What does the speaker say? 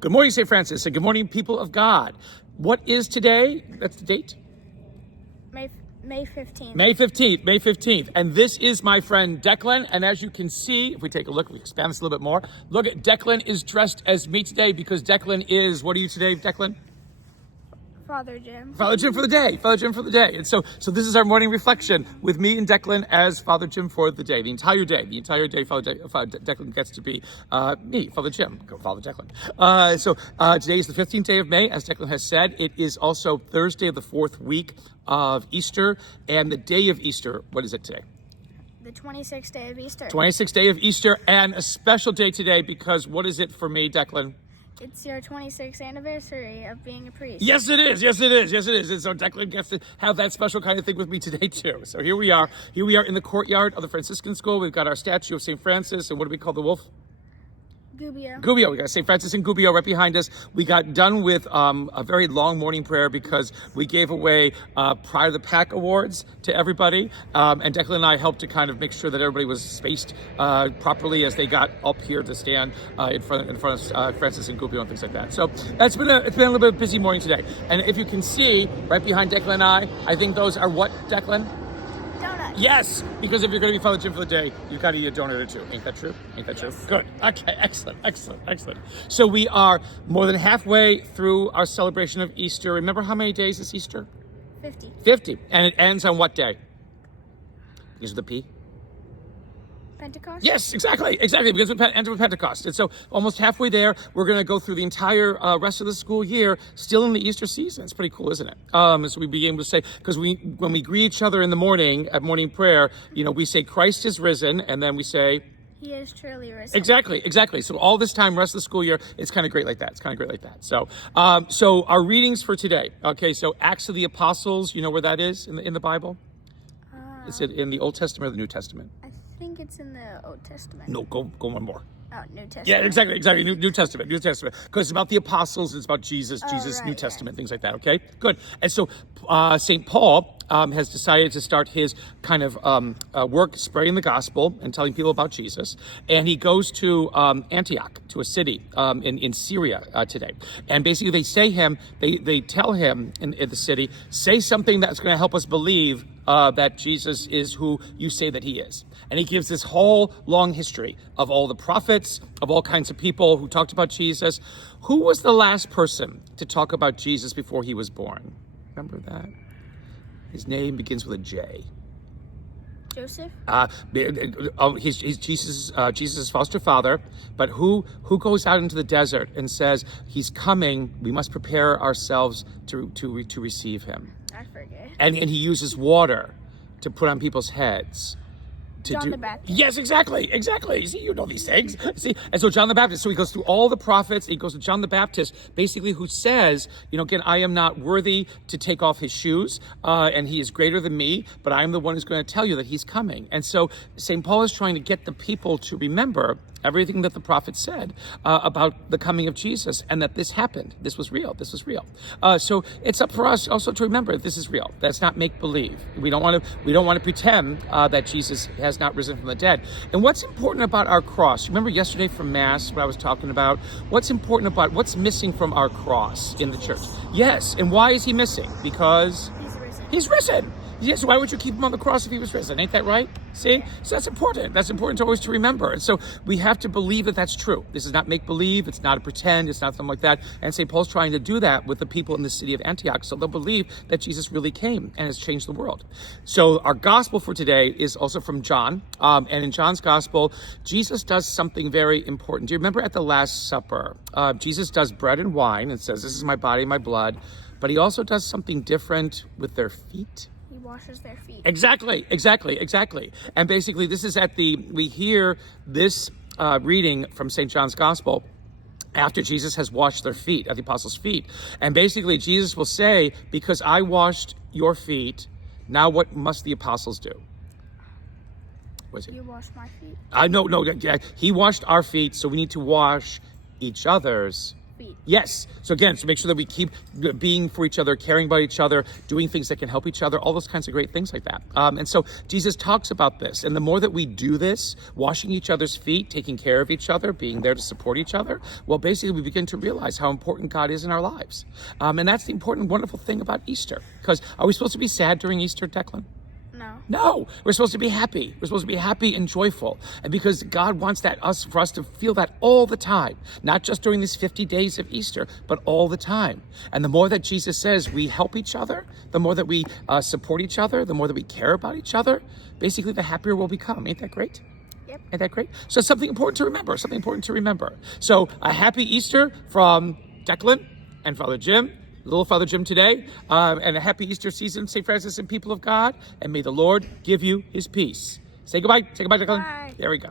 Good morning, St. Francis, and good morning, people of God. What is today? That's the date? May 15th. May 15th, May 15th. And this is my friend Declan. And as you can see, if we take a look, we expand this a little bit more. Look at Declan is dressed as me today because Declan is, what are you today, Declan? Father Jim. Father Jim for the day. Father Jim for the day. And so this is our morning reflection with me and Declan as Father Jim for the day. The entire day, Father Declan gets to be me, Father Jim, Father Declan. Today is the 15th day of May, as Declan has said. It is also Thursday of the fourth week of Easter, and the day of Easter. What is it today? The 26th day of Easter. 26th day of Easter, and a special day today because what is it for me, Declan? It's your 26th anniversary of being a priest. Yes, it is. Yes, it is. Yes, it is. And so Declan gets to have that special kind of thing with me today, too. So here we are. Here we are in the courtyard of the Franciscan School. We've got our statue of St. Francis. And what do we call the wolf? Gubbio. Gubbio. We got St. Francis and Gubbio right behind us. We got done with a very long morning prayer because we gave away Pride of the Pack awards to everybody. And Declan and I helped to kind of make sure that everybody was spaced properly as they got up here to stand in front of Francis and Gubbio and things like that. So it's been a little bit of a busy morning today. And if you can see right behind Declan and I think those are what, Declan? Donuts. Yes, because if you're going to be Father Jim for the day, you've got to eat a donut or two. Ain't that true? Ain't that true? Good. Okay, excellent. So we are more than halfway through our celebration of Easter. Remember how many days is Easter? 50. 50. And it ends on what day? Is it the P? Pentecost? Yes, exactly, because it ends with Pentecost. And so almost halfway there, we're going to go through the entire rest of the school year, still in the Easter season. It's pretty cool, isn't it? So we begin to say, because when we greet each other in the morning at morning prayer, we say Christ is risen, and then we say, He is truly risen. Exactly. So all this time, rest of the school year, it's kind of great like that. So, so our readings for today. Okay, so Acts of the Apostles, you know where that is in the Bible? Is it in the Old Testament or the New Testament? I think it's in the Old Testament. No, go one more. Oh, New Testament. Yeah, exactly. New Testament. Because it's about the apostles, it's about Jesus, right, New Testament, things like that, okay? Good. And so St. Paul has decided to start his kind of work spreading the gospel and telling people about Jesus. And he goes to Antioch, to a city in Syria today. And basically they tell him in the city, say something that's going to help us believe that Jesus is who you say that he is. And he gives this whole long history of all the prophets, of all kinds of people who talked about Jesus. Who was the last person to talk about Jesus before he was born? Remember that? His name begins with a J. Joseph? He's Jesus' foster father, but who goes out into the desert and says, he's coming, we must prepare ourselves to receive him. I forget. And he uses water to put on people's heads. John the Baptist. Yes, exactly. See, you know these things. See, and so John the Baptist, so he goes through all the prophets, he goes to John the Baptist, basically who says, again, I am not worthy to take off his shoes, and he is greater than me, but I am the one who's going to tell you that he's coming. And so St. Paul is trying to get the people to remember everything that the prophet said about the coming of Jesus, and that this happened. This was real. So it's up for us also to remember that this is real. That's not make believe. We don't want to pretend that Jesus has not risen from the dead. And what's important about our cross? Remember yesterday from Mass what I was talking about? What's important about what's missing from our cross in the church? Yes, and why is he missing? Because he's risen. Yes, why would you keep him on the cross if he was risen? Ain't that right? See? So that's important. That's important to always to remember. And so we have to believe that that's true. This is not make-believe. It's not a pretend. It's not something like that. And St. Paul's trying to do that with the people in the city of Antioch. So they'll believe that Jesus really came and has changed the world. So our gospel for today is also from John. And in John's gospel, Jesus does something very important. Do you remember at the Last Supper? Jesus does bread and wine and says, this is my body, my blood. But he also does something different with their feet. He washes their feet. Exactly. And basically we hear this reading from St. John's Gospel after Jesus has washed their feet, at the apostles' feet. And basically Jesus will say, because I washed your feet, now what must the apostles do? Was it? You washed my feet. No. He washed our feet, so we need to wash each other's feet. Yes. So again, so make sure that we keep being for each other, caring about each other, doing things that can help each other, all those kinds of great things like that. And so Jesus talks about this. And the more that we do this, washing each other's feet, taking care of each other, being there to support each other, well, basically we begin to realize how important God is in our lives. And that's the important, wonderful thing about Easter. Because are we supposed to be sad during Easter, Declan? No. No, we're supposed to be happy. We're supposed to be happy and joyful. And because God wants for us to feel that all the time, not just during these 50 days of Easter, but all the time. And the more that Jesus says we help each other, the more that we support each other, the more that we care about each other, basically the happier we'll become. Ain't that great? Yep. Ain't that great? So it's something important to remember, So a happy Easter from Declan and Father Jim. Little Father Jim today, and a happy Easter season, St. Francis and people of God, and may the Lord give you his peace. Say goodbye, Declan. Bye. There we go.